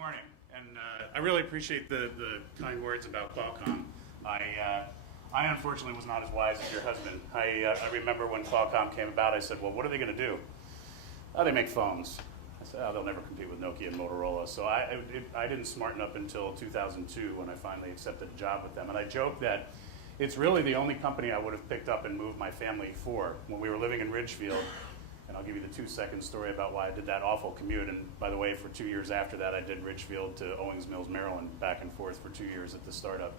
morning, and I really appreciate the kind words about Qualcomm. I unfortunately was not as wise as your husband. I remember when Qualcomm came about, I said, well, what are they going to do? Oh, they make phones. I said, oh, they'll never compete with Nokia and Motorola. So I didn't smarten up until 2002 when I finally accepted a job with them. And I joke that it's really the only company I would have picked up and moved my family for. When we were living in Ridgefield, and I'll give you the 2-second story about why I did that awful commute. And by the way, for 2 years after that, I did Ridgefield to Owings Mills, Maryland, back and forth for 2 years at the startup.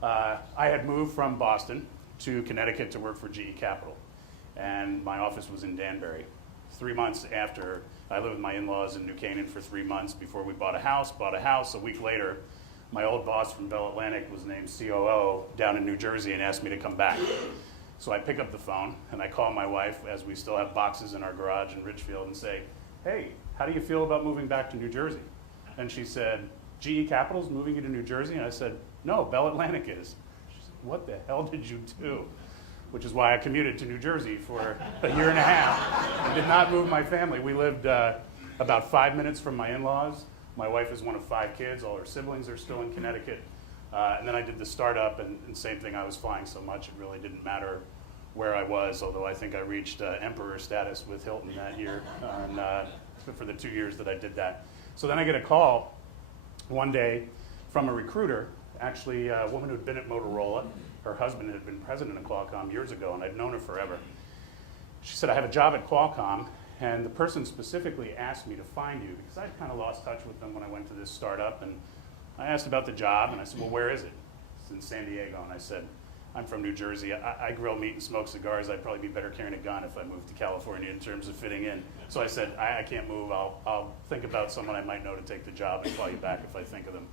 I had moved from Boston to Connecticut to work for GE Capital, and my office was in Danbury. 3 months after, I lived with my in-laws in New Canaan for 3 months before we bought a house. A week later, my old boss from Bell Atlantic was named COO down in New Jersey and asked me to come back. So I pick up the phone and I call my wife, as we still have boxes in our garage in Ridgefield, and say, hey, how do you feel about moving back to New Jersey? And she said, GE Capital's moving you to New Jersey? And I said, no, Bell Atlantic is. She said, what the hell did you do? Which is why I commuted to New Jersey for a year and a half and did not move my family. We lived about 5 minutes from my in-laws. My wife is one of 5 kids. All her siblings are still in Connecticut. And then I did the startup, and same thing, I was flying so much it really didn't matter where I was, although I think I reached emperor status with Hilton that year for the 2 years that I did that. So then I get a call one day from a recruiter, actually a woman who had been at Motorola. Her husband had been president of Qualcomm years ago, and I'd known her forever. She said, I have a job at Qualcomm, and the person specifically asked me to find you because I'd kind of lost touch with them when I went to this startup. And I asked about the job, and I said, well, where is it? It's in San Diego. And I said, I'm from New Jersey. I grill meat and smoke cigars. I'd probably be better carrying a gun if I moved to California in terms of fitting in. So I said, I can't move. I'll think about someone I might know to take the job and call you back if I think of them.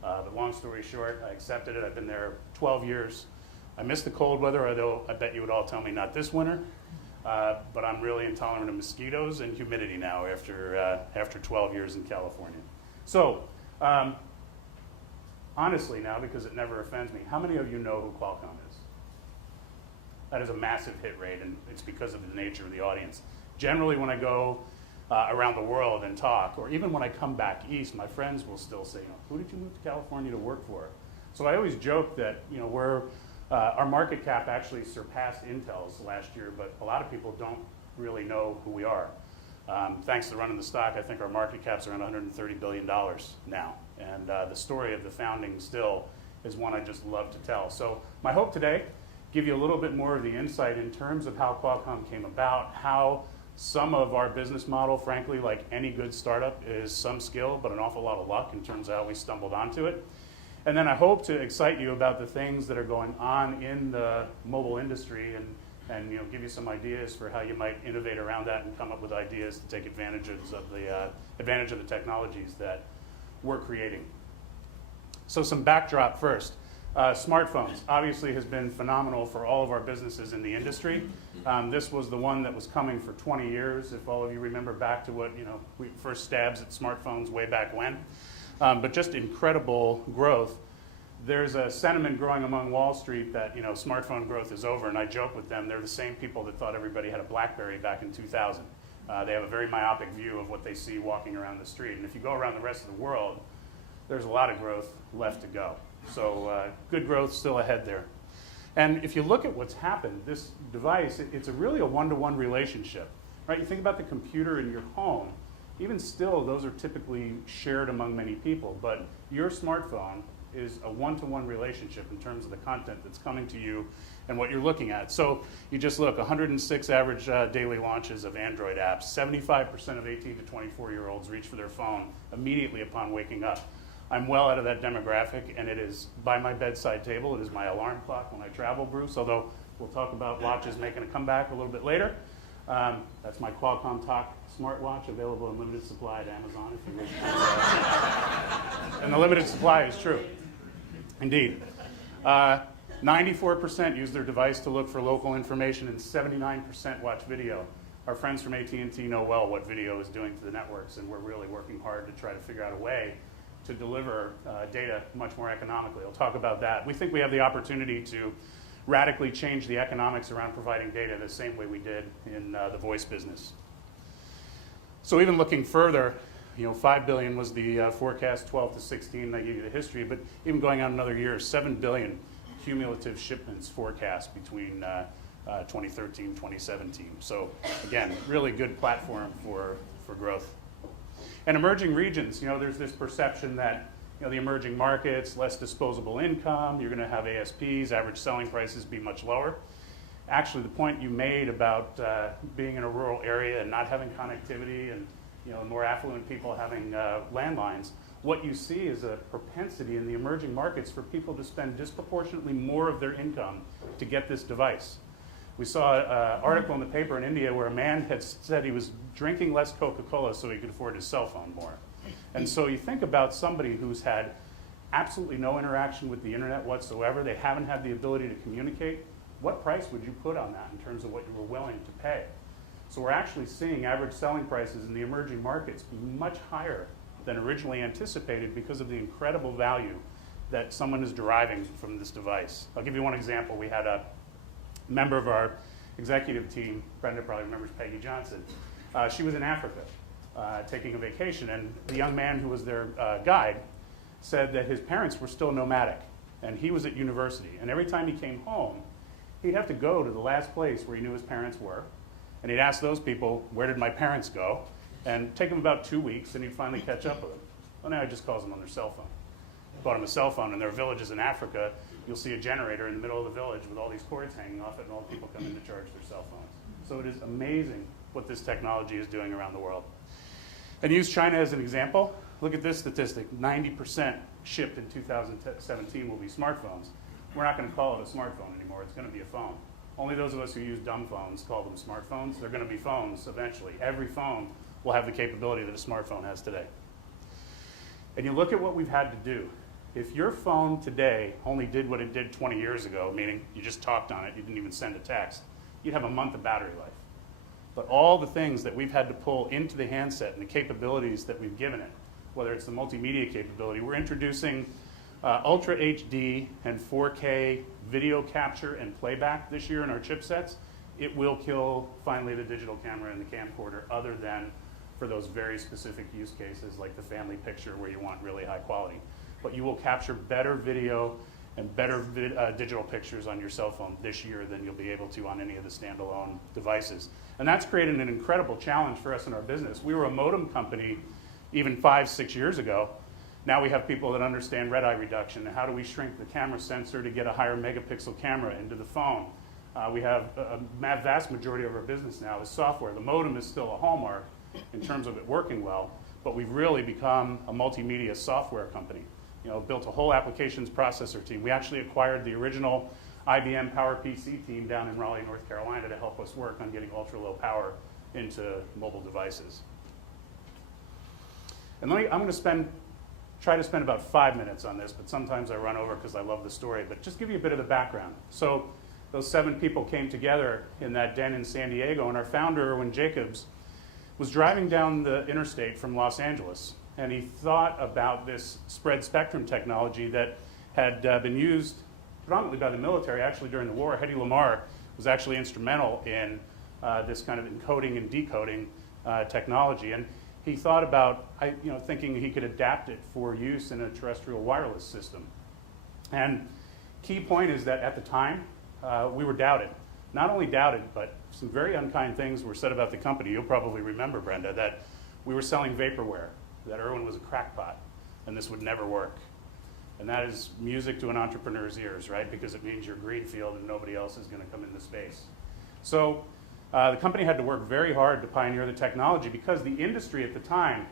But long story short, I accepted it. I've been there 12 years. I miss the cold weather, although I bet you would all tell me not this winter. But I'm really intolerant of mosquitoes and humidity now after 12 years in California. So, honestly now, because it never offends me, how many of you know who Qualcomm is? That is a massive hit rate, and it's because of the nature of the audience. Generally, when I go around the world and talk, or even when I come back east, my friends will still say, who did you move to California to work for? So I always joke that our market cap actually surpassed Intel's last year, but a lot of people don't really know who we are. Thanks to running the stock, I think our market cap's around $130 billion now. And the story of the founding still is one I just love to tell. So my hope today, give you a little bit more of the insight in terms of how Qualcomm came about, how some of our business model, frankly, like any good startup, is some skill, but an awful lot of luck in terms of how we stumbled onto it. And then I hope to excite you about the things that are going on in the mobile industry and give you some ideas for how you might innovate around that and come up with ideas to take advantage of the technologies that we're creating. So some backdrop first. Smartphones obviously has been phenomenal for all of our businesses in the industry. This was the one that was coming for 20 years, if all of you remember back to what we first stabs at smartphones way back when. But just incredible growth. There's a sentiment growing among Wall Street that smartphone growth is over, and I joke with them. They're the same people that thought everybody had a BlackBerry back in 2000. They have a very myopic view of what they see walking around the street. And if you go around the rest of the world, there's a lot of growth left to go. So good growth still ahead there. And if you look at what's happened, this device, it's really a one-to-one relationship. Right? You think about the computer in your home. Even still, those are typically shared among many people. But your smartphone is a one-to-one relationship in terms of the content that's coming to you and what you're looking at. So you just look, 106 average daily launches of Android apps. 75% of 18 to 24-year-olds reach for their phone immediately upon waking up. I'm well out of that demographic, and it is by my bedside table. It is my alarm clock when I travel, Bruce, although we'll talk about watches making a comeback a little bit later. That's my Qualcomm Talk smartwatch, available in limited supply at Amazon if you wish to. And the limited supply is true. Indeed. 94% use their device to look for local information, and 79% watch video. Our friends from AT&T know well what video is doing to the networks, and we're really working hard to try to figure out a way to deliver data much more economically. I'll talk about that. We think we have the opportunity to radically change the economics around providing data the same way we did in the voice business. So even looking further, 5 billion was the forecast, 12 to 16, I gave you the history, but even going on another year, 7 billion cumulative shipments forecast between 2013 and 2017. So again, really good platform for growth. And emerging regions, there's this perception that the emerging markets, less disposable income, you're going to have ASPs, average selling prices be much lower. Actually, the point you made about being in a rural area and not having connectivity and more affluent people having landlines, what you see is a propensity in the emerging markets for people to spend disproportionately more of their income to get this device. We saw an article in the paper in India where a man had said he was drinking less Coca-Cola so he could afford his cell phone more. And so you think about somebody who's had absolutely no interaction with the internet whatsoever, they haven't had the ability to communicate, what price would you put on that in terms of what you were willing to pay? So we're actually seeing average selling prices in the emerging markets be much higher than originally anticipated because of the incredible value that someone is deriving from this device. I'll give you one example. We had a member of our executive team, Brenda probably remembers Peggy Johnson. She was in Africa taking a vacation, and the young man who was their guide said that his parents were still nomadic, and he was at university. And every time he came home, he'd have to go to the last place where he knew his parents were, and he'd ask those people, where did my parents go? And take him about 2 weeks, and he'd finally catch up with them. Well, now he just calls them on their cell phone. Bought him a cell phone, and there are villages in Africa. You'll see a generator in the middle of the village with all these cords hanging off it, and all the people come in to charge their cell phones. So it is amazing what this technology is doing around the world. And use China as an example. Look at this statistic. 90% shipped in 2017 will be smartphones. We're not going to call it a smartphone anymore. It's going to be a phone. Only those of us who use dumb phones call them smartphones. They're going to be phones eventually. Every phone will have the capability that a smartphone has today. And you look at what we've had to do. If your phone today only did what it did 20 years ago, meaning you just talked on it, you didn't even send a text, you'd have a month of battery life. But all the things that we've had to pull into the handset and the capabilities that we've given it, whether it's the multimedia capability, we're introducing Ultra HD and 4K video capture and playback this year in our chipsets. It will kill finally the digital camera and the camcorder, other than for those very specific use cases like the family picture where you want really high quality. But you will capture better video and better digital pictures on your cell phone this year than you'll be able to on any of the standalone devices. And that's created an incredible challenge for us in our business. We were a modem company even 5-6 years ago. Now we have people that understand red eye reduction and how do we shrink the camera sensor to get a higher megapixel camera into the phone. We have a vast majority of our business now is software. The modem is still a hallmark in terms of it working well, but we've really become a multimedia software company. Built a whole applications processor team. We actually acquired the original IBM PowerPC team down in Raleigh, North Carolina to help us work on getting ultra-low power into mobile devices. And I'm going to try to spend about 5 minutes on this, but sometimes I run over because I love the story. But just give you a bit of the background. So those 7 people came together in that den in San Diego, and our founder, Erwin Jacobs, was driving down the interstate from Los Angeles, and he thought about this spread spectrum technology that had been used predominantly by the military. Actually, during the war, Hedy Lamarr was actually instrumental in this kind of encoding and decoding technology. And he thought about, thinking he could adapt it for use in a terrestrial wireless system. And key point is that at the time, we were doubted. Not only doubted, but some very unkind things were said about the company. You'll probably remember, Brenda, that we were selling vaporware, that Erwin was a crackpot, and this would never work. And that is music to an entrepreneur's ears, right? Because it means you're greenfield and nobody else is going to come into space. So the company had to work very hard to pioneer the technology because the industry at the time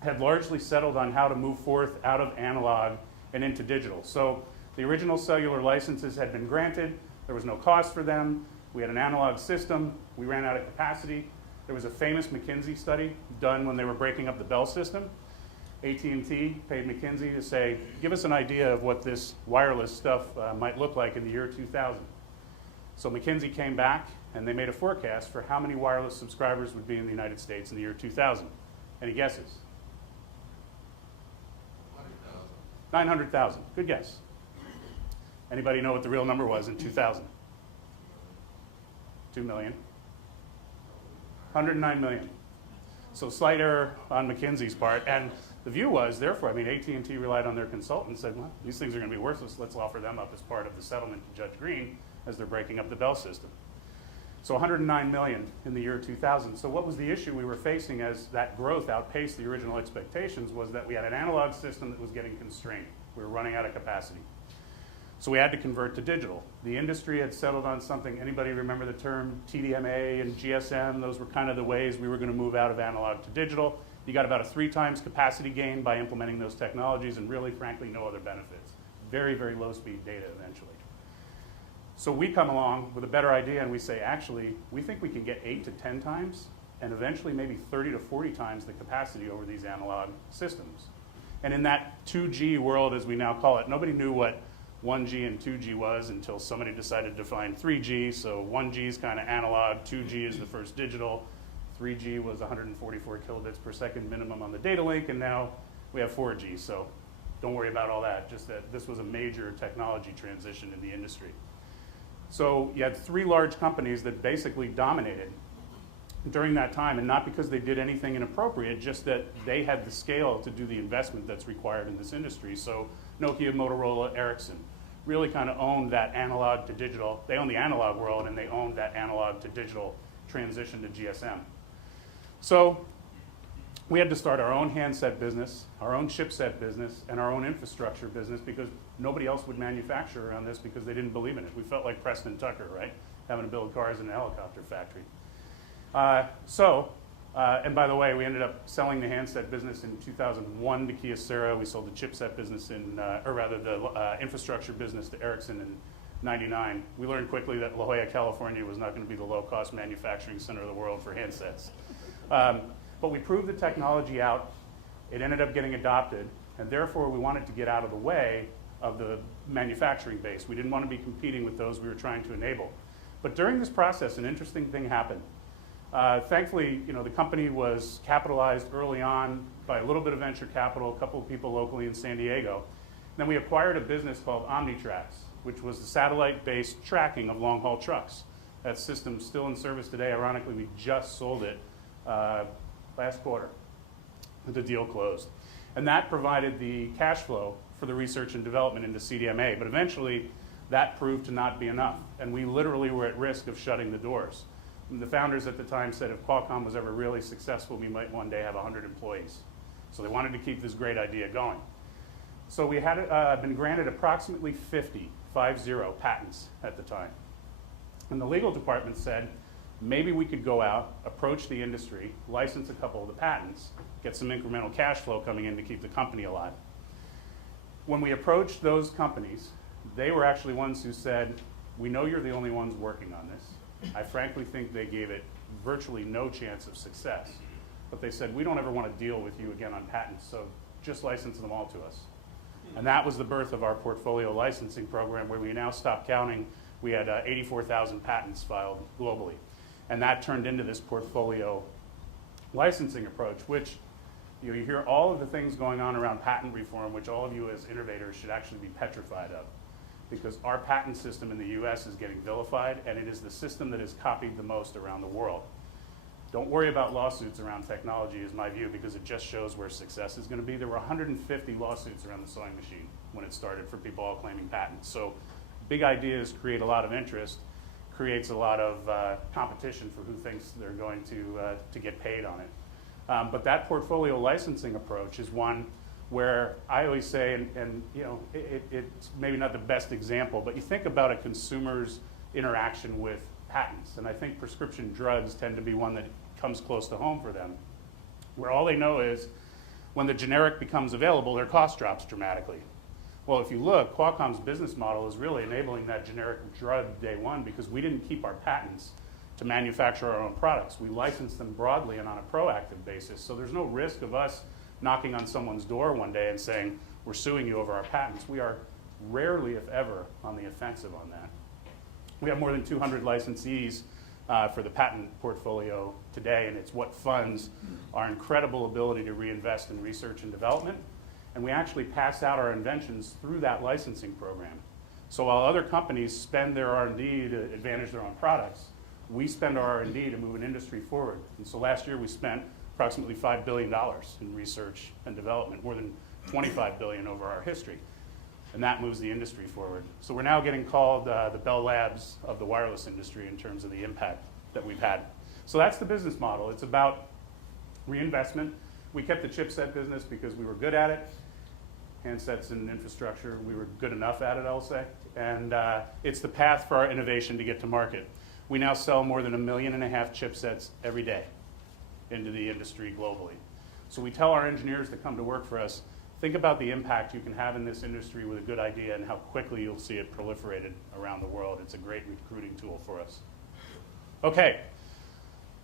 had largely settled on how to move forth out of analog and into digital. So the original cellular licenses had been granted. There was no cost for them. We had an analog system. We ran out of capacity. There was a famous McKinsey study done when they were breaking up the Bell system. AT&T paid McKinsey to say, give us an idea of what this wireless stuff might look like in the year 2000. So McKinsey came back and they made a forecast for how many wireless subscribers would be in the United States in the year 2000. Any guesses? 900,000. Good guess. Anybody know what the real number was in 2000? 2 million. 109 million. So slight error on McKinsey's part. And the view was, therefore, I mean, AT&T relied on their consultant and said, well, these things are going to be worthless. Let's offer them up as part of the settlement to Judge Green as they're breaking up the Bell system. So 109 million in the year 2000. So what was the issue we were facing as that growth outpaced the original expectations was that we had an analog system that was getting constrained. We were running out of capacity. So we had to convert to digital. The industry had settled on something. Anybody remember the term TDMA and GSM? Those were kind of the ways we were going to move out of analog to digital. You got about a 3 times capacity gain by implementing those technologies, and really, frankly, no other benefits. Very, very low speed data eventually. So we come along with a better idea and we say, actually, we think we can get 8 to 10 times and eventually maybe 30 to 40 times the capacity over these analog systems. And in that 2G world, as we now call it, nobody knew what 1G and 2G was until somebody decided to define 3G. So 1G is kind of analog, 2G is the first digital, 3G was 144 kilobits per second minimum on the data link, and now we have 4G. So don't worry about all that, just that this was a major technology transition in the industry. So you had 3 large companies that basically dominated during that time, and not because they did anything inappropriate, just that they had the scale to do the investment that's required in this industry. So Nokia, Motorola, Ericsson really kind of owned that analog to digital. They owned the analog world, and they owned that analog to digital transition to GSM. So we had to start our own handset business, our own chipset business, and our own infrastructure business because nobody else would manufacture around this because they didn't believe in it. We felt like Preston Tucker, right? Having to build cars in a helicopter factory. And by the way, we ended up selling the handset business in 2001 to Kyocera. We sold the chipset business the infrastructure business to Ericsson in '99. We learned quickly that La Jolla, California was not going to be the low-cost manufacturing center of the world for handsets. But we proved the technology out. It ended up getting adopted, and therefore we wanted to get out of the way of the manufacturing base. We didn't want to be competing with those we were trying to enable. But during this process, an interesting thing happened. Thankfully, the company was capitalized early on by a little bit of venture capital, a couple of people locally in San Diego. Then we acquired a business called Omnitrax, which was the satellite-based tracking of long-haul trucks. That system's still in service today. Ironically, we just sold it last quarter. The deal closed. And that provided the cash flow for the research and development into CDMA. But eventually, that proved to not be enough. And we literally were at risk of shutting the doors. And the founders at the time said if Qualcomm was ever really successful, we might one day have 100 employees. So they wanted to keep this great idea going. So we had been granted approximately 50 patents at the time. And the legal department said, maybe we could go out, approach the industry, license a couple of the patents, get some incremental cash flow coming in to keep the company alive. When we approached those companies, they were actually ones who said, we know you're the only ones working on this. I frankly think they gave it virtually no chance of success. But they said, we don't ever want to deal with you again on patents, so just license them all to us. And that was the birth of our portfolio licensing program, where we now stopped counting. We had 84,000 patents filed globally. And that turned into this portfolio licensing approach, which you hear all of the things going on around patent reform, which all of you as innovators should actually be petrified of. Because our patent system in the US is getting vilified, and it is the system that is copied the most around the world. Don't worry about lawsuits around technology, is my view, because it just shows where success is going to be. There were 150 lawsuits around the sewing machine when it started for people all claiming patents. So big ideas create a lot of interest, creates a lot of competition for who thinks they're going to get paid on it. But that portfolio licensing approach is one where I always say, and it's maybe not the best example, but you think about a consumer's interaction with patents, and I think prescription drugs tend to be one that comes close to home for them, where all they know is when the generic becomes available, their cost drops dramatically. Well, if you look, Qualcomm's business model is really enabling that generic drug day one, because we didn't keep our patents to manufacture our own products. We licensed them broadly and on a proactive basis, so there's no risk of us knocking on someone's door one day and saying, we're suing you over our patents. We are rarely, if ever, on the offensive on that. We have more than 200 licensees for the patent portfolio today, and it's what funds our incredible ability to reinvest in research and development. And we actually pass out our inventions through that licensing program. So while other companies spend their R&D to advantage their own products, we spend our R&D to move an industry forward. And so last year we spent, approximately $5 billion in research and development, more than $25 billion over our history. And that moves the industry forward. So we're now getting called the Bell Labs of the wireless industry in terms of the impact that we've had. So that's the business model. It's about reinvestment. We kept the chipset business because we were good at it. Handsets and infrastructure, we were good enough at it, I'll say. And it's the path for our innovation to get to market. We now sell more than 1.5 million chipsets every day into the industry globally. So we tell our engineers that come to work for us, think about the impact you can have in this industry with a good idea and how quickly you'll see it proliferated around the world. It's a great recruiting tool for us. Okay,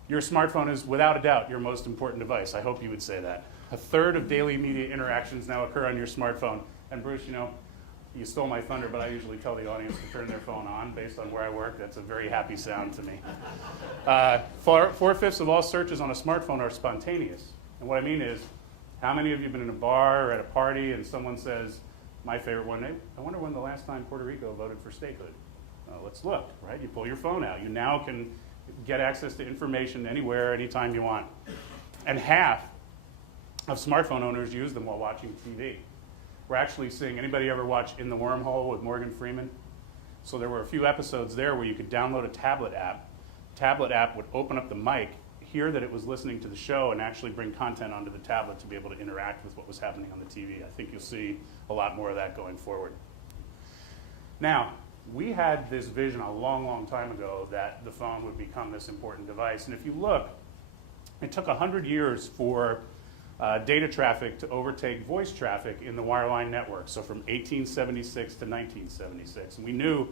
your smartphone is without a doubt your most important device. I hope you would say that. 1/3 of daily media interactions now occur on your smartphone. And Bruce, you know, you stole my thunder, but I usually tell the audience to turn their phone on based on where I work. That's a very happy sound to me. 4/5 of all searches on a smartphone are spontaneous. And what I mean is, how many of you have been in a bar or at a party and someone says, my favorite one, I wonder when the last time Puerto Rico voted for statehood. Let's look, right? You pull your phone out. You now can get access to information anywhere, anytime you want. And half of smartphone owners use them while watching TV. We're actually seeing, anybody ever watch In the Wormhole with Morgan Freeman? So there were a few episodes there where you could download a tablet app. Tablet app would open up the mic, hear that it was listening to the show, and actually bring content onto the tablet to be able to interact with what was happening on the TV. I think you'll see a lot more of that going forward. Now, we had this vision a long, long time ago that the phone would become this important device. And if you look, it took 100 years for data traffic to overtake voice traffic in the wireline network, so from 1876 to 1976. And we knew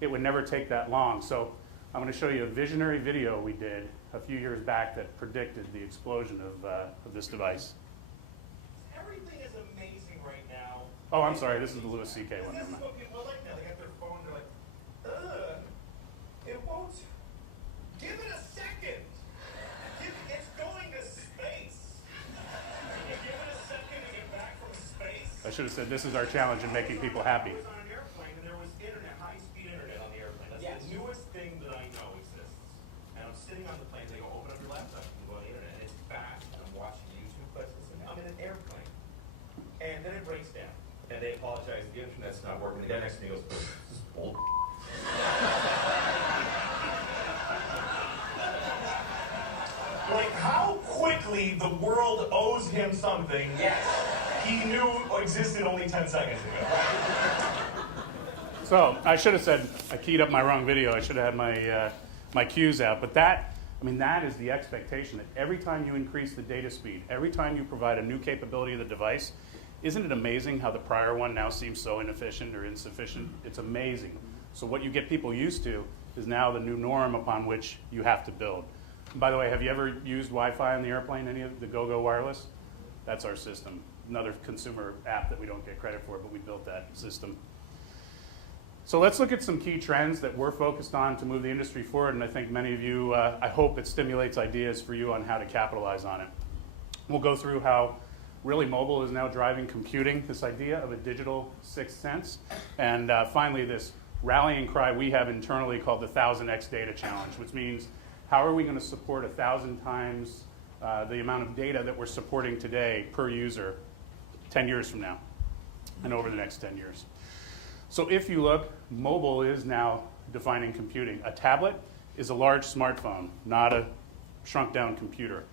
it would never take that long. So I'm going to show you a visionary video we did a few years back that predicted the explosion of this device. Everything is amazing right now. Oh, I'm sorry, this is the Louis C.K. one. This is what people are like now. They got their phone, they're like, ugh, it won't. Give it a second. It's going to space. Can you give it a second to get back from space? I should have said this is our challenge in making people happy. I was on an airplane and there was internet, high-speed internet on the airplane. That's the newest thing that I know exists. And I'm sitting on the plane, they go, open up your laptop, you can go on the internet, and it's fast, and I'm watching YouTube clips. I'm in an airplane. And then it breaks down. And they apologize, the internet's not working. The guy next to me goes, this is bull. Like how quickly the world owes him something he knew existed only 10 seconds ago. So I should have said I keyed up my wrong video. I should have had my cues out. But that is the expectation that every time you increase the data speed, every time you provide a new capability of the device, isn't it amazing how the prior one now seems so inefficient or insufficient? It's amazing. So what you get people used to is now the new norm upon which you have to build. And by the way, have you ever used Wi-Fi on the airplane, any of the GoGo Wireless? That's our system. Another consumer app that we don't get credit for, but we built that system. So let's look at some key trends that we're focused on to move the industry forward, and I think many of you, I hope it stimulates ideas for you on how to capitalize on it. We'll go through how really mobile is now driving computing, this idea of a digital sixth sense, and finally this rallying cry we have internally called the 1000x data challenge, which means how are we going to support 1,000 times the amount of data that we're supporting today per user 10 years from now and over the next 10 years. So if you look, mobile is now defining computing. A tablet is a large smartphone, not a shrunk down computer.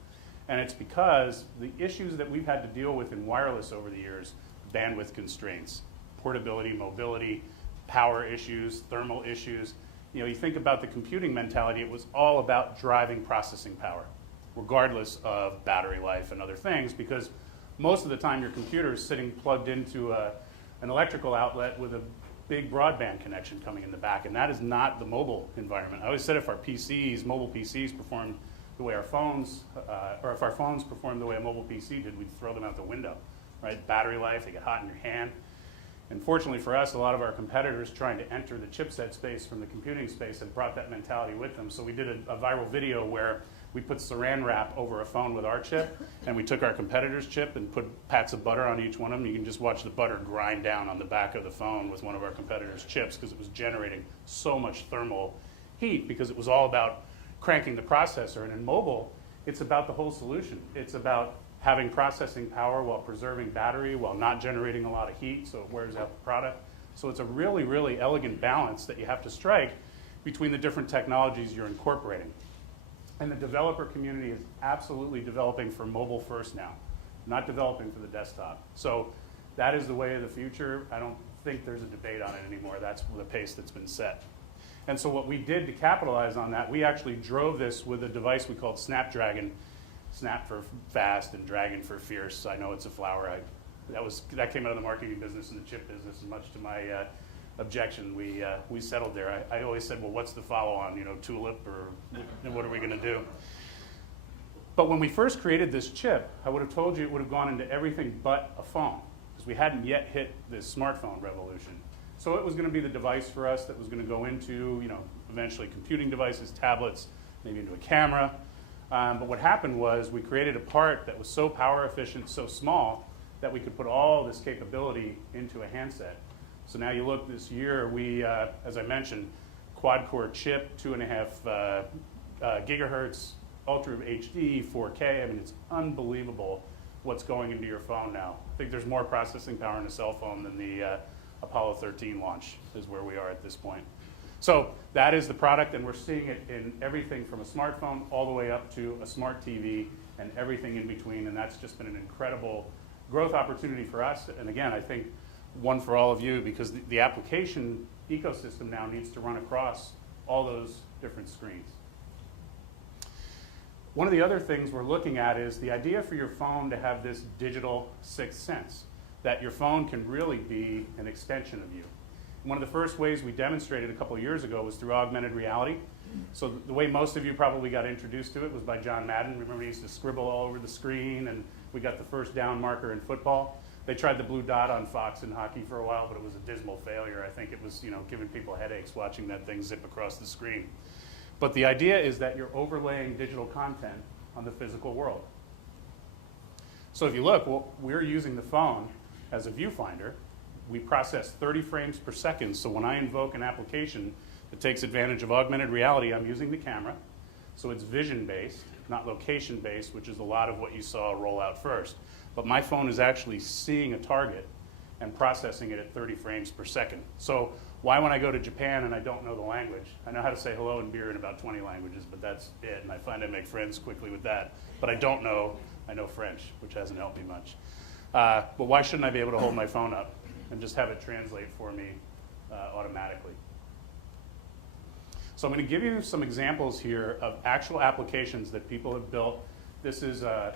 And it's because the issues that we've had to deal with in wireless over the years, bandwidth constraints, portability, mobility, power issues, thermal issues. You know, you think about the computing mentality, it was all about driving processing power, regardless of battery life and other things, because most of the time your computer is sitting plugged into an electrical outlet with a big broadband connection coming in the back, and that is not the mobile environment. I always said if our mobile PCs performed the way our phones, or if our phones performed the way a mobile PC did, we'd throw them out the window, right? Battery life, they get hot in your hand. And fortunately for us, a lot of our competitors trying to enter the chipset space from the computing space had brought that mentality with them. So we did a viral video where we put saran wrap over a phone with our chip, and we took our competitor's chip and put pats of butter on each one of them. You can just watch the butter grind down on the back of the phone with one of our competitor's chips because it was generating so much thermal heat because it was all about cranking the processor. And in mobile, It's about the whole solution. It's about having processing power while preserving battery, while not generating a lot of heat, so it wears out the product. So it's a really, really elegant balance that you have to strike between the different technologies you're incorporating. And the developer community is absolutely developing for mobile first now, not developing for the desktop. So that is the way of the future. I don't think there's a debate on it anymore. That's the pace that's been set. And so what we did to capitalize on that, we actually drove this with a device we called Snapdragon. Snap for fast and Dragon for fierce. I know it's a flower. That came out of the marketing business and the chip business, and much to my objection, we settled there. I always said, well, what's the follow-on? You know, tulip, or what are we going to do? But when we first created this chip, I would have told you it would have gone into everything but a phone, because we hadn't yet hit this smartphone revolution. So it was going to be the device for us that was going to go into, you know, eventually computing devices, tablets, maybe into a camera. But what happened was we created a part that was so power efficient, so small, that we could put all this capability into a handset. So now you look this year, we, as I mentioned, quad-core chip, 2.5 gigahertz, Ultra HD, 4K. I mean, it's unbelievable what's going into your phone now. I think there's more processing power in a cell phone than the Apollo 13 launch is where we are at this point. So that is the product, and we're seeing it in everything from a smartphone all the way up to a smart TV and everything in between, and that's just been an incredible growth opportunity for us. And again, I think one for all of you, because the application ecosystem now needs to run across all those different screens. One of the other things we're looking at is the idea for your phone to have this digital sixth sense, that your phone can really be an extension of you. One of the first ways we demonstrated a couple of years ago was through augmented reality. So the way most of you probably got introduced to it was by John Madden. Remember, he used to scribble all over the screen, and we got the first down marker in football. They tried the blue dot on Fox in hockey for a while, but it was a dismal failure. I think it was, you know, giving people headaches watching that thing zip across the screen. But the idea is that you're overlaying digital content on the physical world. So if you look, well, we're using the phone as a viewfinder. We process 30 frames per second, so when I invoke an application that takes advantage of augmented reality, I'm using the camera. So it's vision-based, not location-based, which is a lot of what you saw roll out first. But my phone is actually seeing a target and processing it at 30 frames per second. So why, when I go to Japan and I don't know the language, I know how to say hello and beer in about 20 languages, but that's it, and I find I make friends quickly with that. But I know French, which hasn't helped me much. But why shouldn't I be able to hold my phone up and just have it translate for me automatically? So I'm going to give you some examples here of actual applications that people have built. This is an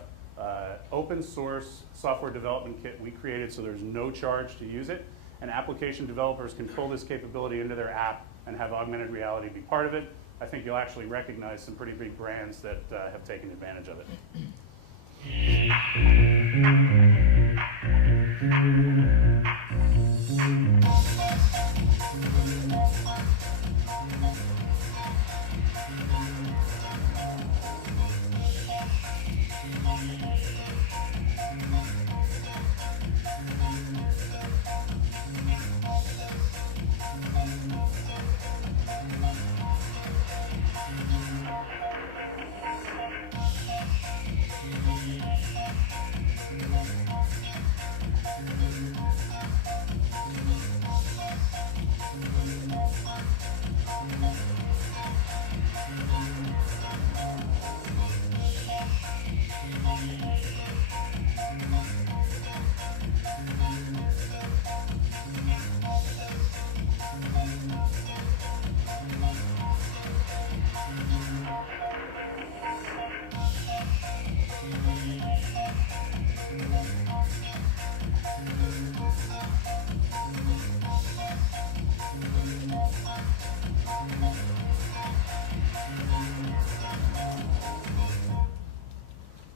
open source software development kit we created, so there's no charge to use it. And application developers can pull this capability into their app and have augmented reality be part of it. I think you'll actually recognize some pretty big brands that have taken advantage of it.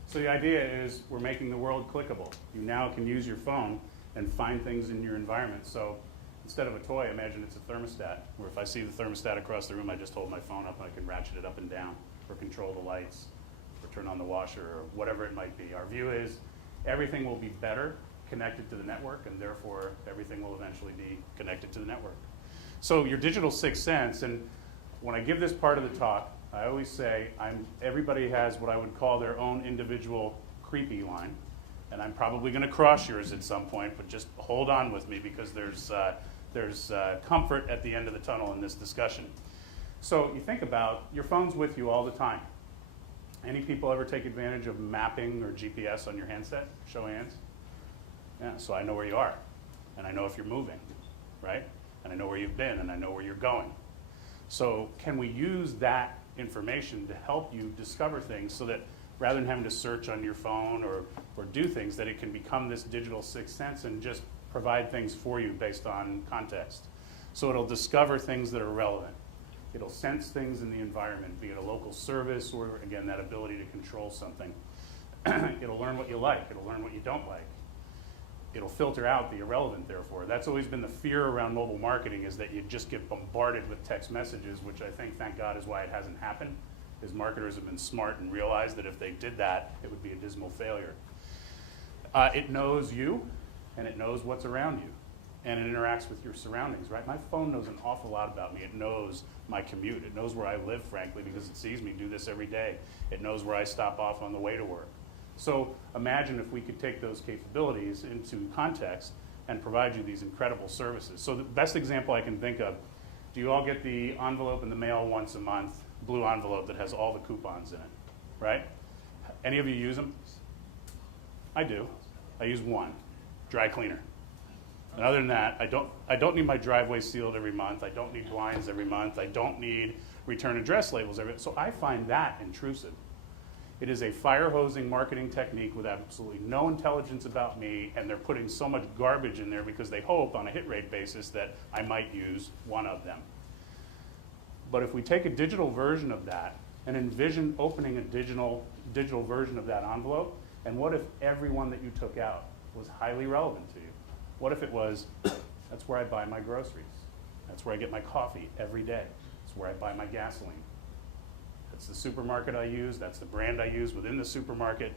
So the idea is we're making the world clickable. You now can use your phone and find things in your environment. So instead of a toy, imagine it's a thermostat, where if I see the thermostat across the room, I just hold my phone up and I can ratchet it up and down, or control the lights, or turn on the washer, or whatever it might be. Our view is everything will be better connected to the network, and therefore everything will eventually be connected to the network. So your digital sixth sense, and when I give this part of the talk, I always say everybody has what I would call their own individual creepy line, and I'm probably going to cross yours at some point, but just hold on with me because there's comfort at the end of the tunnel in this discussion. So you think about your phone's with you all the time. Any people ever take advantage of mapping or GPS on your handset? Show of hands. Yeah, so I know where you are, and I know if you're moving, right? And I know where you've been, and I know where you're going. So can we use that information to help you discover things so that rather than having to search on your phone or do things, that it can become this digital sixth sense and just provide things for you based on context. So it'll discover things that are relevant. It'll sense things in the environment, be it a local service or, again, that ability to control something. It'll learn what you like. It'll learn what you don't like. It'll filter out the irrelevant, therefore. That's always been the fear around mobile marketing, is that you just get bombarded with text messages, which I think, thank God, is why it hasn't happened, is marketers have been smart and realized that if they did that, it would be a dismal failure. It knows you, and it knows what's around you, and it interacts with your surroundings, right? My phone knows an awful lot about me. It knows my commute. It knows where I live, frankly, because it sees me do this every day. It knows where I stop off on the way to work. So imagine if we could take those capabilities into context and provide you these incredible services. So the best example I can think of, do you all get the envelope in the mail once a month, blue envelope that has all the coupons in it, right? Any of you use them? I do. I use one, dry cleaner. And other than that, I don't need my driveway sealed every month. I don't need blinds every month. I don't need return address labels every month. So I find that intrusive. It is a fire-hosing marketing technique with absolutely no intelligence about me, and they're putting so much garbage in there because they hope on a hit rate basis that I might use one of them. But if we take a digital version of that and envision opening a digital version of that envelope, and what if every one that you took out was highly relevant to you? What if it was, that's where I buy my groceries. That's where I get my coffee every day. That's where I buy my gasoline. That's the supermarket I use. That's the brand I use within the supermarket.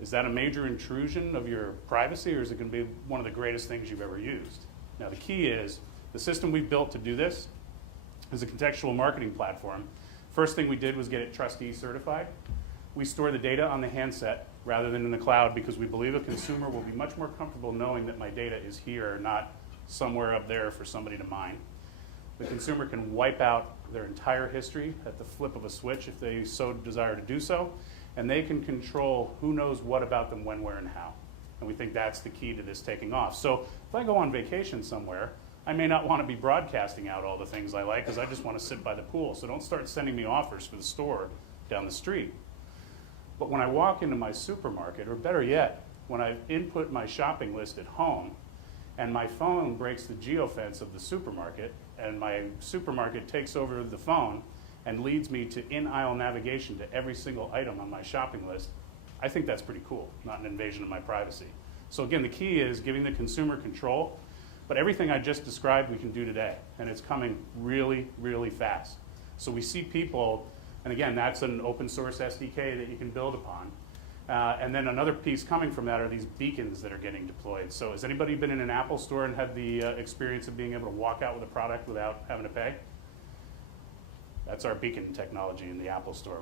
Is that a major intrusion of your privacy, or is it going to be one of the greatest things you've ever used? Now, the key is the system we built to do this is a contextual marketing platform. First thing we did was get it trustee certified. We store the data on the handset rather than in the cloud because we believe a consumer will be much more comfortable knowing that my data is here, not somewhere up there for somebody to mine. The consumer can wipe out their entire history at the flip of a switch if they so desire to do so, and they can control who knows what about them, when, where, and how. And we think that's the key to this taking off. So if I go on vacation somewhere, I may not want to be broadcasting out all the things I like because I just want to sit by the pool. So don't start sending me offers for the store down the street. But when I walk into my supermarket, or better yet, when I input my shopping list at home and my phone breaks the geofence of the supermarket and my supermarket takes over the phone and leads me to in-aisle navigation to every single item on my shopping list, I think that's pretty cool, not an invasion of my privacy. So again, the key is giving the consumer control, but everything I just described we can do today, and it's coming really, really fast. So we see people, and again, that's an open source SDK that you can build upon. And then another piece coming from that are these beacons that are getting deployed. So has anybody been in an Apple store and had the experience of being able to walk out with a product without having to pay? That's our beacon technology in the Apple store.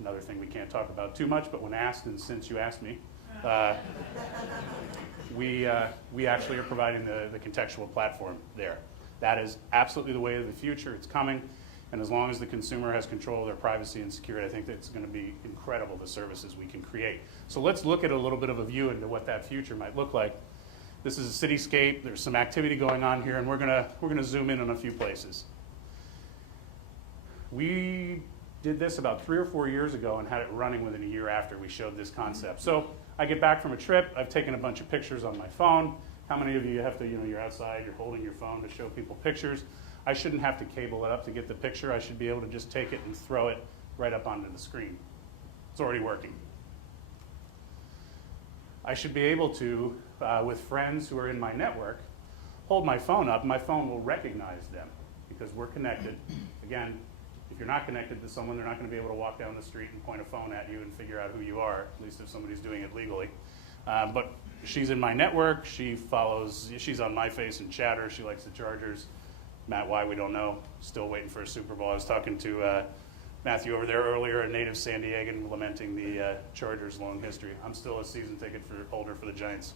Another thing we can't talk about too much, but when asked, and since you asked me, we actually are providing the contextual platform there. That is absolutely the way of the future. It's coming. And as long as the consumer has control of their privacy and security, I think that it's going to be incredible, the services we can create. So let's look at a little bit of a view into what that future might look like. This is a cityscape. There's some activity going on here, and we're going to zoom in on a few places. We did this about 3 or 4 years ago and had it running within a year after we showed this concept. So I get back from a trip. I've taken a bunch of pictures on my phone. How many of you have to, you're outside, you're holding your phone to show people pictures? I shouldn't have to cable it up to get the picture. I should be able to just take it and throw it right up onto the screen. It's already working. I should be able to, with friends who are in my network, hold my phone up. My phone will recognize them because we're connected. Again, if you're not connected to someone, they're not going to be able to walk down the street and point a phone at you and figure out who you are, at least if somebody's doing it legally. But she's in my network. She's on my face and Chatter. She likes the Chargers. Matt, why we don't know. Still waiting for a Super Bowl. I was talking to Matthew over there earlier, a native San Diegan, lamenting the Chargers' long history. I'm still a season ticket holder for the Giants.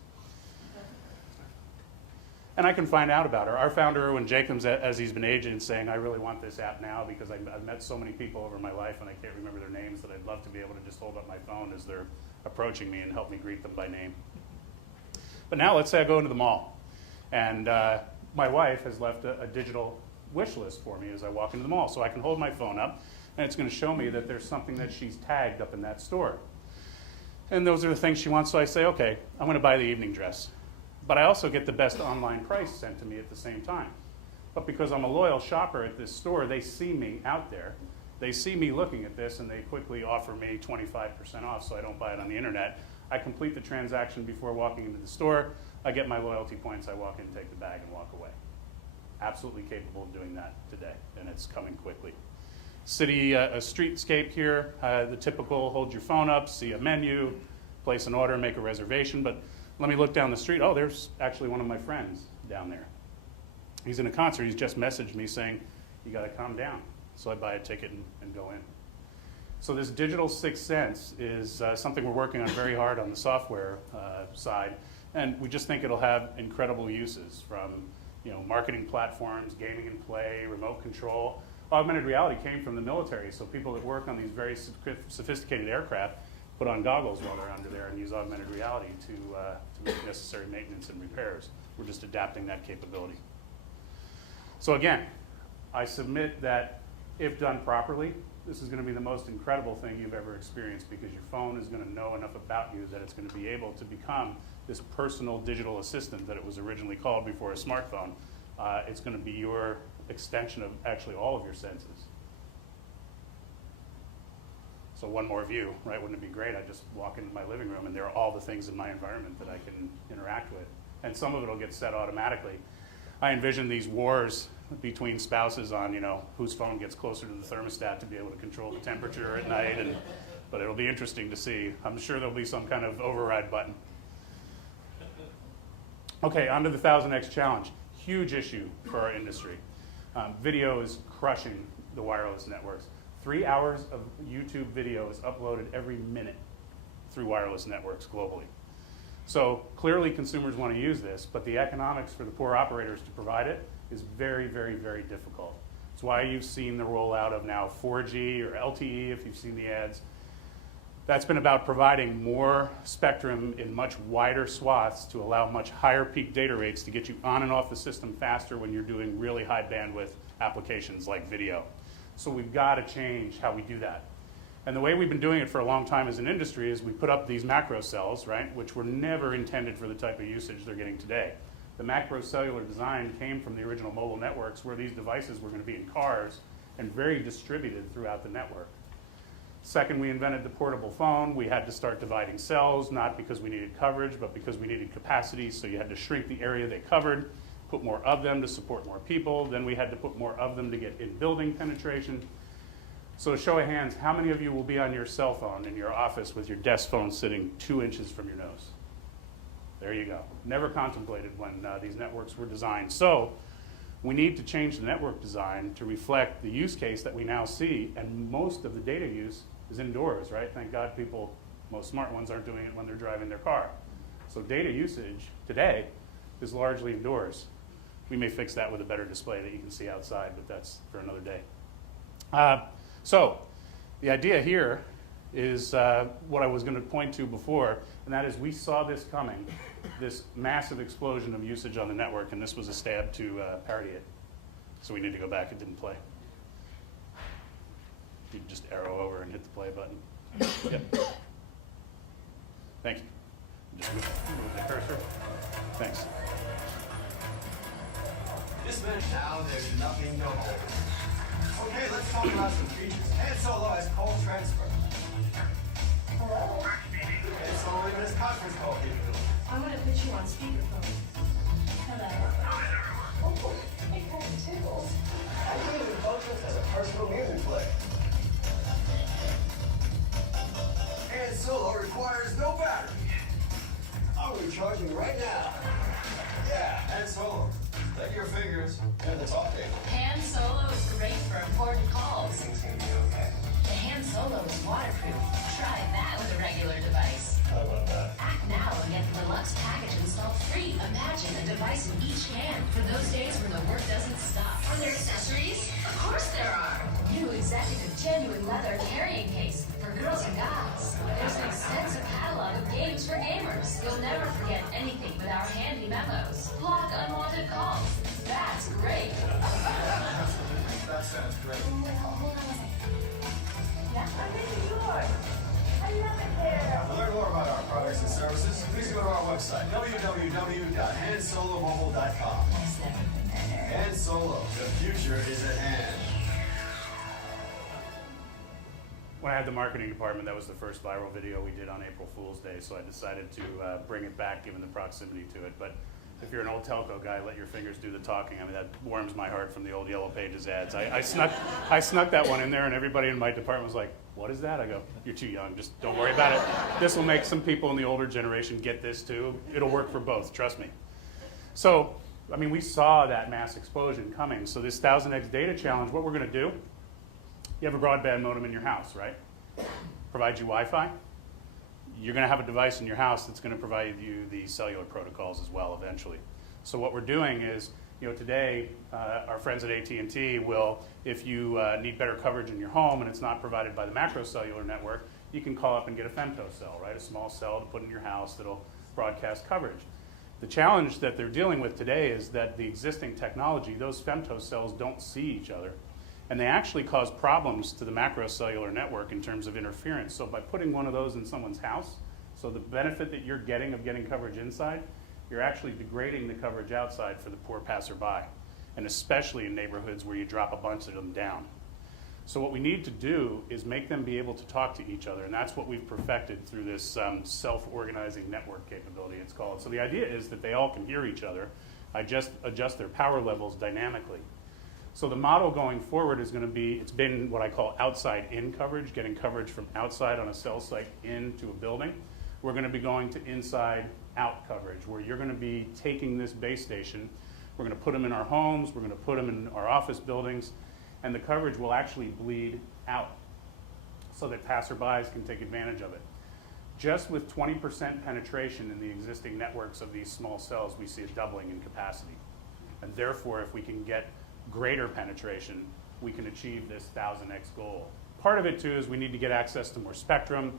And I can find out about her. Our founder, Erwin Jacobs, as he's been aging, saying, I really want this app now because I've met so many people over my life and I can't remember their names that I'd love to be able to just hold up my phone as they're approaching me and help me greet them by name. But now let's say I go into the mall. And my wife has left a digital wish list for me as I walk into the mall. So I can hold my phone up and it's going to show me that there's something that she's tagged up in that store. And those are the things she wants. So I say, okay, I'm going to buy the evening dress. But I also get the best online price sent to me at the same time. But because I'm a loyal shopper at this store, they see me out there. They see me looking at this, and they quickly offer me 25% off so I don't buy it on the internet. I complete the transaction before walking into the store. I get my loyalty points. I walk in, take the bag, and walk away. Absolutely capable of doing that today, and it's coming quickly. City, a streetscape here, the typical hold your phone up, see a menu, place an order, make a reservation. But let me look down the street. Oh, there's actually one of my friends down there. He's in a concert. He's just messaged me saying, you got to calm down. So I buy a ticket and go in. So this digital sixth sense is something we're working on very hard on the software side. And we just think it'll have incredible uses from marketing platforms, gaming and play, remote control. Augmented reality came from the military. So people that work on these very sophisticated aircraft put on goggles while they're under there and use augmented reality to make necessary maintenance and repairs. We're just adapting that capability. So again, I submit that if done properly, this is going to be the most incredible thing you've ever experienced because your phone is going to know enough about you that it's going to be able to become this personal digital assistant that it was originally called before a smartphone. It's going to be your extension of actually all of your senses. So one more view, right? Wouldn't it be great? I just walk into my living room and there are all the things in my environment that I can interact with. And some of it will get set automatically. I envision these wars between spouses on, whose phone gets closer to the thermostat to be able to control the temperature at night. But it'll be interesting to see. I'm sure there'll be some kind of override button. Okay, on to the 1000X challenge. Huge issue for our industry. Video is crushing the wireless networks. 3 hours of YouTube video is uploaded every minute through wireless networks globally. So clearly consumers want to use this, but the economics for the poor operators to provide it is very, very, very difficult. It's why you've seen the rollout of now 4G or LTE, if you've seen the ads. That's been about providing more spectrum in much wider swaths to allow much higher peak data rates to get you on and off the system faster when you're doing really high bandwidth applications like video. So we've got to change how we do that. And the way we've been doing it for a long time as an industry is we put up these macro cells, right, which were never intended for the type of usage they're getting today. The macro cellular design came from the original mobile networks where these devices were going to be in cars and very distributed throughout the network. Second, we invented the portable phone. We had to start dividing cells, not because we needed coverage, but because we needed capacity. So you had to shrink the area they covered, put more of them to support more people. Then we had to put more of them to get in-building penetration. So a show of hands, how many of you will be on your cell phone in your office with your desk phone sitting 2 inches from your nose? There you go. Never contemplated when these networks were designed. So we need to change the network design to reflect the use case that we now see, and most of the data use is indoors, right? Thank God most smart ones aren't doing it when they're driving their car. So data usage today is largely indoors. We may fix that with a better display that you can see outside, but that's for another day. So the idea here is what I was going to point to before, and that is we saw this coming, this massive explosion of usage on the network, and this was a stab to parody it. So we need to go back. It didn't play. You can just arrow over and hit the play button. Yep. Thank you. Just move the cursor. Thanks. This minute now, there's nothing to hold. Okay, let's talk about some features. Han Solo has call transfer. Hello? Han Solo even has conference call capability. I'm going to put you on speakerphone. Hello? Oh, it tickles. I can even functions as a personal music player. Han Solo requires no battery. I'm recharging right now. Yeah, Han Solo. Let your fingers and the talk table. Han Solo is great for important calls. Everything's gonna be okay. Solo is waterproof. Try that with a regular device. How about that? Act now and get the deluxe package installed free. Imagine a device in each hand for those days when the work doesn't stop. Are there accessories? Of course there are. New executive genuine leather carrying case for girls and guys. There's an extensive catalog of games for gamers. You'll never forget anything with our handy memos. Block unwanted calls. That's great. That sounds great. Hold on a second. Yeah, I'm in New York. I love it there. To learn more about our products and services, please go to our website, www.handsolomobile.com. Nice never been there. Hand Solo, the future is at hand. When I had the marketing department, that was the first viral video we did on April Fool's Day, so I decided to bring it back given the proximity to it. But if you're an old telco guy, let your fingers do the talking. I mean, that warms my heart from the old Yellow Pages ads. I snuck that one in there, and everybody in my department was like, what is that? I go, you're too young, just don't worry about it. This will make some people in the older generation get this too. It'll work for both, trust me. So, I mean, we saw that mass explosion coming. So this 1000x data challenge, what we're gonna do, you have a broadband modem in your house, right? Provides you Wi-Fi. You're going to have a device in your house that's going to provide you the cellular protocols as well eventually. So what we're doing is, today our friends at AT&T will, if you need better coverage in your home and it's not provided by the macro cellular network, you can call up and get a femto cell, right? A small cell to put in your house that'll broadcast coverage. The challenge that they're dealing with today is that the existing technology, those femto cells don't see each other. And they actually cause problems to the macro cellular network in terms of interference. So by putting one of those in someone's house, so the benefit that you're getting of getting coverage inside, you're actually degrading the coverage outside for the poor passerby, and especially in neighborhoods where you drop a bunch of them down. So what we need to do is make them be able to talk to each other, and that's what we've perfected through this self-organizing network capability, it's called. So the idea is that they all can hear each other. I just adjust their power levels dynamically. So the model going forward is going to be, it's been what I call outside-in coverage, getting coverage from outside on a cell site into a building. We're going to be going to inside-out coverage, where you're going to be taking this base station, we're going to put them in our homes, we're going to put them in our office buildings, and the coverage will actually bleed out so that passerbys can take advantage of it. Just with 20% penetration in the existing networks of these small cells, we see a doubling in capacity. And therefore, if we can get greater penetration, we can achieve this 1000x goal. Part of it too is we need to get access to more spectrum.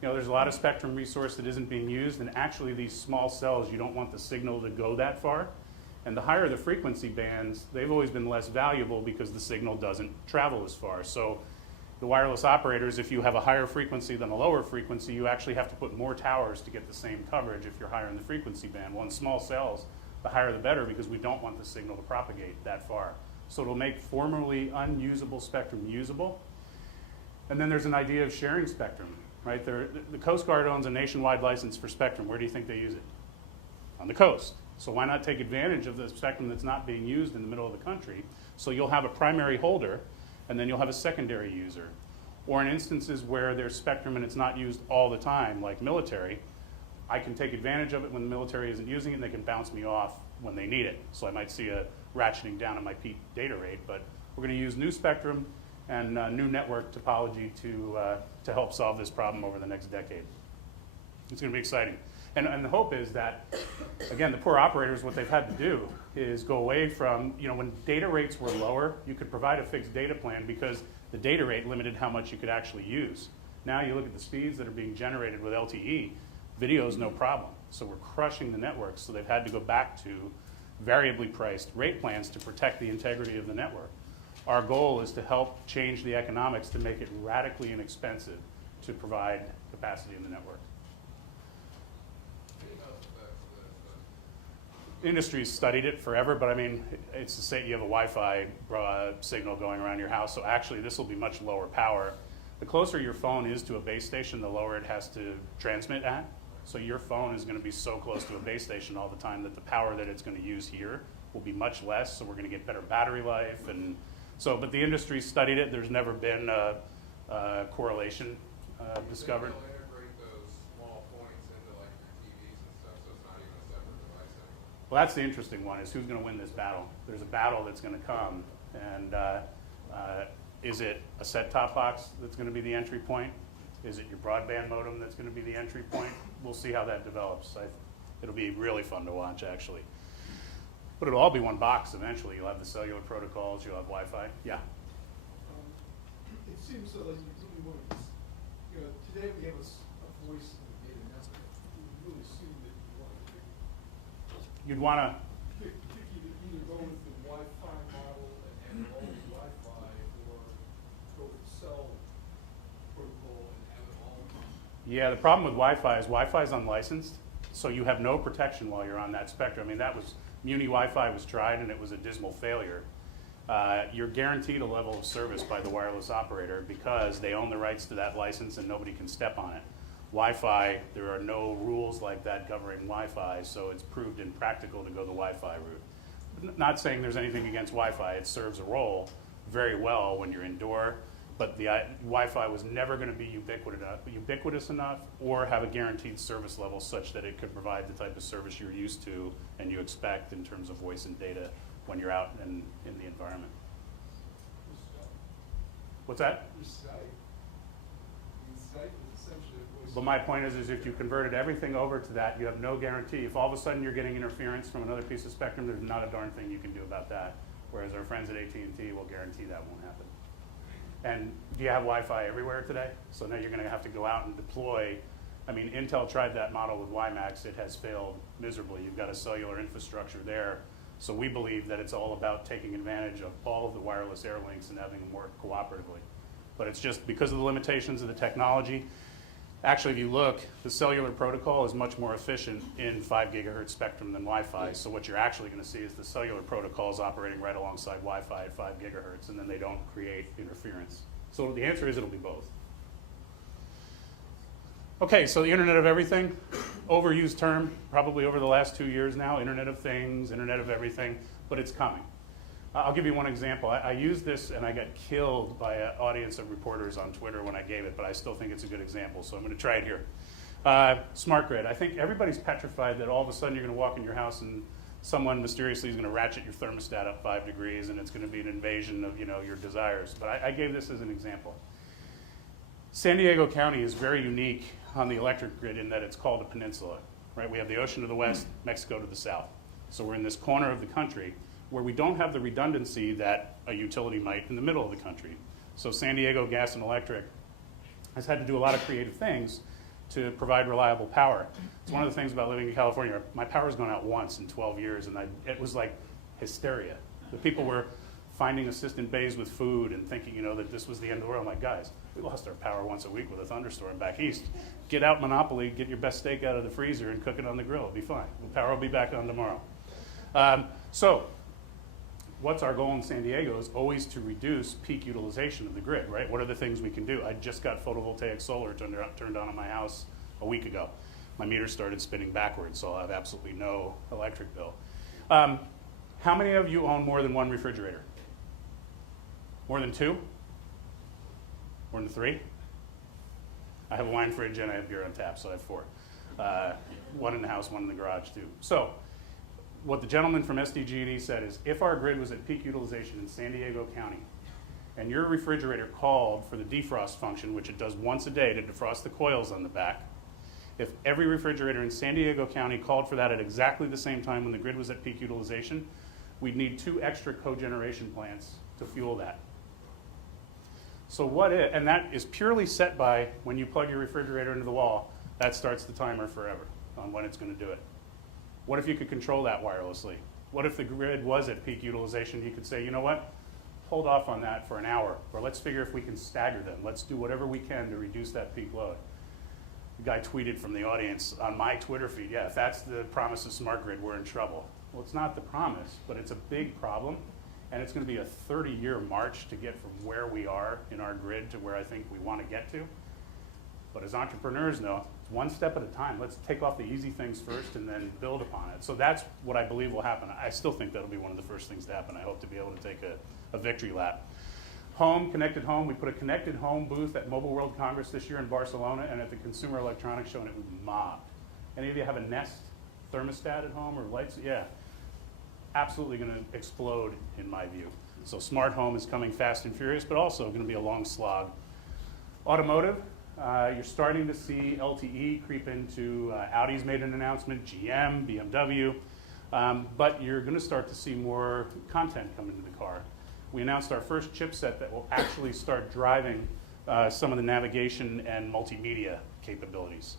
There's a lot of spectrum resource that isn't being used, and actually these small cells, you don't want the signal to go that far. And the higher the frequency bands, they've always been less valuable because the signal doesn't travel as far. So the wireless operators, if you have a higher frequency than a lower frequency, you actually have to put more towers to get the same coverage if you're higher in the frequency band. Well, in small cells, the higher the better, because we don't want the signal to propagate that far. So it'll make formerly unusable spectrum usable. And then there's an idea of sharing spectrum, right? The Coast Guard owns a nationwide license for spectrum. Where do you think they use it? On the coast. So why not take advantage of the spectrum that's not being used in the middle of the country? So you'll have a primary holder, and then you'll have a secondary user. Or in instances where there's spectrum and it's not used all the time, like military, I can take advantage of it when the military isn't using it, and they can bounce me off when they need it. So I might see a ratcheting down in my peak data rate, but we're going to use new spectrum and new network topology to help solve this problem over the next decade. It's going to be exciting. And the hope is that, again, the poor operators, what they've had to do is go away from, when data rates were lower, you could provide a fixed data plan because the data rate limited how much you could actually use. Now you look at the speeds that are being generated with LTE, video is no problem. So we're crushing the network, so they've had to go back to variably priced rate plans to protect the integrity of the network. Our goal is to help change the economics to make it radically inexpensive to provide capacity in the network. The industry's studied it forever, but I mean, it's to say you have a Wi-Fi signal going around your house, so actually this will be much lower power. The closer your phone is to a base station, the lower it has to transmit at. So your phone is going to be so close to a base station all the time that the power that it's going to use here will be much less, so we're going to get better battery life. And so, but the industry studied it. There's never been a correlation discovered. They'll integrate those small points into like your TVs and stuff, so it's not even a separate device anymore. Well, that's the interesting one, is who's going to win this battle. There's a battle that's going to come, and Is it a set-top box that's going to be the entry point? Is it your broadband modem that's going to be the entry point? We'll see how that develops. It'll be really fun to watch, actually. But it'll all be one box eventually. You'll have the cellular protocols, you'll have Wi-Fi. Yeah? It seems so like you really want to, today we have a voice in the data network. You really assume that you want to You'd want to, either go with the Wi-Fi model and have all the Wi-Fi, or go with the cell protocol and have it all. yeah, the problem with Wi-Fi is unlicensed, so you have no protection while you're on that spectrum. I mean, Muni Wi-Fi was tried and it was a dismal failure. You're guaranteed a level of service by the wireless operator because they own the rights to that license and nobody can step on it. Wi-Fi, there are no rules like that governing Wi-Fi, so it's proved impractical to go the Wi-Fi route. Not saying there's anything against Wi-Fi, it serves a role very well when you're indoor, but the Wi-Fi was never going to be ubiquitous enough or have a guaranteed service level such that it could provide the type of service you're used to and you expect in terms of voice and data when you're out in the environment. What's that? Site is essentially a voice. But my point is if you converted everything over to that, you have no guarantee. If all of a sudden you're getting interference from another piece of spectrum, there's not a darn thing you can do about that. Whereas our friends at AT&T will guarantee that won't happen. And do you have Wi-Fi everywhere today? So now you're going to have to go out and deploy. I mean, Intel tried that model with WiMAX. It has failed miserably. You've got a cellular infrastructure there. So we believe that it's all about taking advantage of all of the wireless air links and having them work cooperatively. But it's just because of the limitations of the technology. Actually, if you look, the cellular protocol is much more efficient in 5 gigahertz spectrum than Wi-Fi. So what you're actually going to see is the cellular protocol is operating right alongside Wi-Fi at 5 gigahertz, and then they don't create interference. So the answer is it'll be both. Okay, so the Internet of Everything, overused term, probably over the last 2 years now, Internet of Things, Internet of Everything, but it's coming. I'll give you one example. I used this and I got killed by an audience of reporters on Twitter when I gave it, but I still think it's a good example, so I'm going to try it here. Smart grid. I think everybody's petrified that all of a sudden you're going to walk in your house and someone mysteriously is going to ratchet your thermostat up 5 degrees and it's going to be an invasion of your desires. But I gave this as an example. San Diego County is very unique on the electric grid in that it's called a peninsula. Right? We have the ocean to the west, Mexico to the south. So we're in this corner of the country where we don't have the redundancy that a utility might in the middle of the country. So San Diego Gas and Electric has had to do a lot of creative things to provide reliable power. It's one of the things about living in California. My power's gone out once in 12 years, and it was like hysteria. The people were finding assistant bays with food and thinking, that this was the end of the world. I'm like, guys, we lost our power once a week with a thunderstorm back east. Get out Monopoly, get your best steak out of the freezer and cook it on the grill. It'll be fine. The power will be back on tomorrow. So what's our goal in San Diego is always to reduce peak utilization of the grid, right? What are the things we can do? I just got photovoltaic solar turned on in my house a week ago. My meter started spinning backwards, so I'll have absolutely no electric bill. How many of you own more than one refrigerator? More than 2? More than 3? I have a wine fridge and I have beer on tap, so I have 4. One in the house, one in the garage too. So what the gentleman from SDG&E said is if our grid was at peak utilization in San Diego County and your refrigerator called for the defrost function, which it does once a day to defrost the coils on the back, if every refrigerator in San Diego County called for that at exactly the same time when the grid was at peak utilization, we'd need 2 extra cogeneration plants to fuel that. So and that is purely set by when you plug your refrigerator into the wall, that starts the timer forever on when it's going to do it. What if you could control that wirelessly? What if the grid was at peak utilization? You could say, you know what? Hold off on that for an hour, or let's figure if we can stagger them. Let's do whatever we can to reduce that peak load. The guy tweeted from the audience on my Twitter feed, yeah, if that's the promise of smart grid, we're in trouble. Well, it's not the promise, but it's a big problem, and it's going to be a 30-year march to get from where we are in our grid to where I think we want to get to. But as entrepreneurs know, it's one step at a time. Let's take off the easy things first and then build upon it. So that's what I believe will happen. I still think that'll be one of the first things to happen. I hope to be able to take a victory lap. Home, connected home. We put a connected home booth at Mobile World Congress this year in Barcelona and at the Consumer Electronics Show, and it was mobbed. Any of you have a Nest thermostat at home or lights? Yeah. absolutely going to explode in my view. So smart home is coming fast and furious, but also going to be a long slog. Automotive, you're starting to see LTE creep into, Audi's made an announcement, GM, BMW, but you're going to start to see more content come into the car. We announced our first chipset that will actually start driving some of the navigation and multimedia capabilities.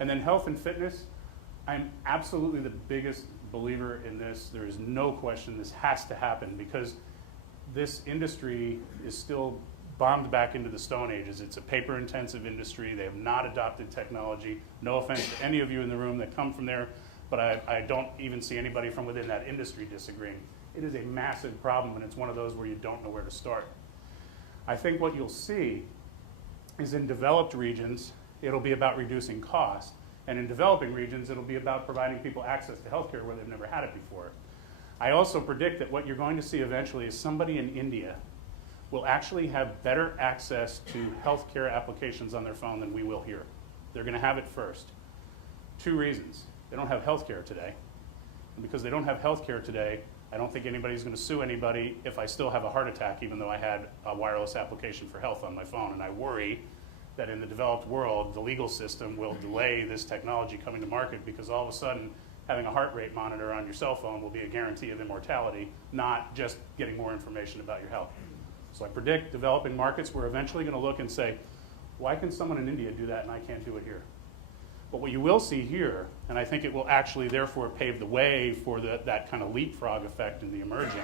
And then health and fitness, I'm absolutely the biggest believer in this. There is no question this has to happen because this industry is still bombed back into the Stone Ages. It's a paper-intensive industry. They have not adopted technology. No offense to any of you in the room that come from there, but I don't even see anybody from within that industry disagreeing. It is a massive problem, and it's one of those where you don't know where to start. I think what you'll see is in developed regions, it'll be about reducing cost, and in developing regions, it'll be about providing people access to healthcare where they've never had it before. I also predict that what you're going to see eventually is somebody in India will actually have better access to healthcare applications on their phone than we will here. They're going to have it first. 2 reasons. They don't have healthcare today. And because they don't have healthcare today, I don't think anybody's going to sue anybody if I still have a heart attack, even though I had a wireless application for health on my phone. And I worry that in the developed world, the legal system will delay this technology coming to market because all of a sudden, having a heart rate monitor on your cell phone will be a guarantee of immortality, not just getting more information about your health. So I predict developing markets, we're eventually going to look and say, why can someone in India do that and I can't do it here? But what you will see here, and I think it will actually therefore pave the way for that kind of leapfrog effect in the emerging,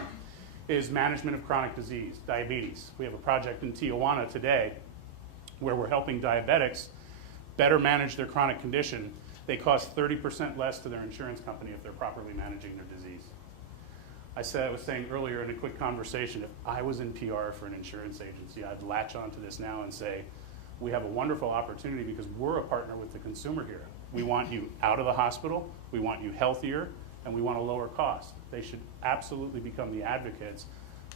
is management of chronic disease, diabetes. We have a project in Tijuana today where we're helping diabetics better manage their chronic condition. They cost 30% less to their insurance company if they're properly managing their disease. I was saying earlier in a quick conversation, if I was in PR for an insurance agency, I'd latch onto this now and say, we have a wonderful opportunity because we're a partner with the consumer here. We want you out of the hospital, we want you healthier, and we want a lower cost. They should absolutely become the advocates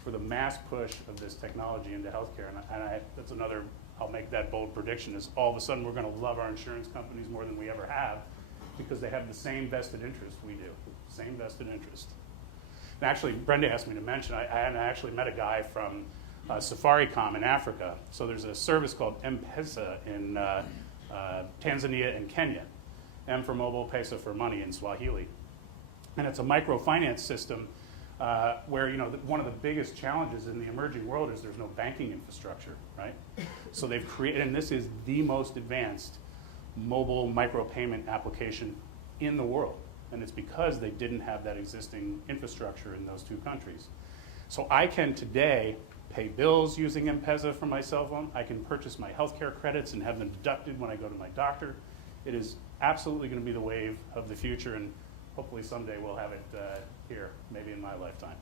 for the mass push of this technology into healthcare. And that's another, I'll make that bold prediction, is all of a sudden we're going to love our insurance companies more than we ever have because they have the same vested interest we do, same vested interest. And actually, Brenda asked me to mention, I actually met a guy from Safaricom in Africa. So there's a service called M-Pesa in Tanzania and Kenya. M for mobile, Pesa for money in Swahili. And it's a microfinance system where, one of the biggest challenges in the emerging world is there's no banking infrastructure, right? So they've created, and this is the most advanced mobile micropayment application in the world. And it's because they didn't have that existing infrastructure in those 2 countries. So I can today pay bills using M-Pesa from my cell phone. I can purchase my healthcare credits and have them deducted when I go to my doctor. It is absolutely going to be the wave of the future, and hopefully someday we'll have it here, maybe in my lifetime.